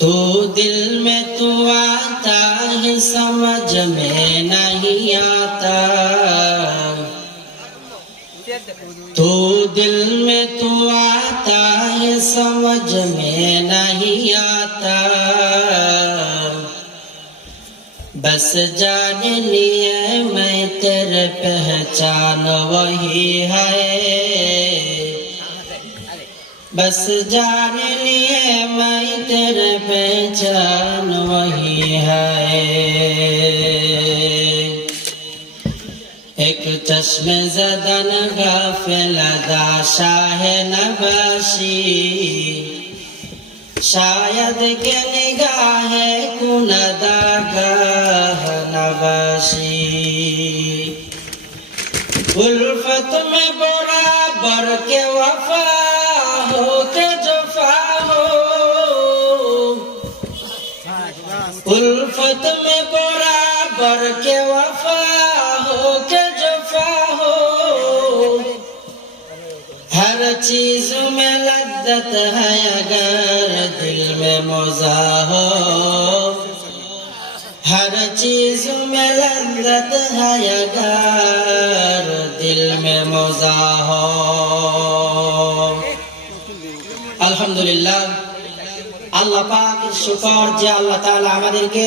तू दिल में तू आता है समझ में नहीं आता, तू दिल में तू आता है समझ में नहीं आता, बस जान लिए मैं तेरे पहचान वही है, बस जान लिए मैं तेरे पहचान वही है। एक चश्मे ज़दन गाफिल अदा शाह नबाशी, शायद के निगाह कुनदा गाह नबाशी, उल्फत में बराबर के वफा हो के जफा हो, उल्फत में बराबर के वफा हो के जफा हो, हर चीज में लज्जत है अगर दिल में मौजा हो, हर चीज में लज्जत है अगर दिल में मौजा हो। अल्हम्दुलिल्लाह, আল্লাহ পাকের শুকর যে আল্লাহ তাআলা আমাদেরকে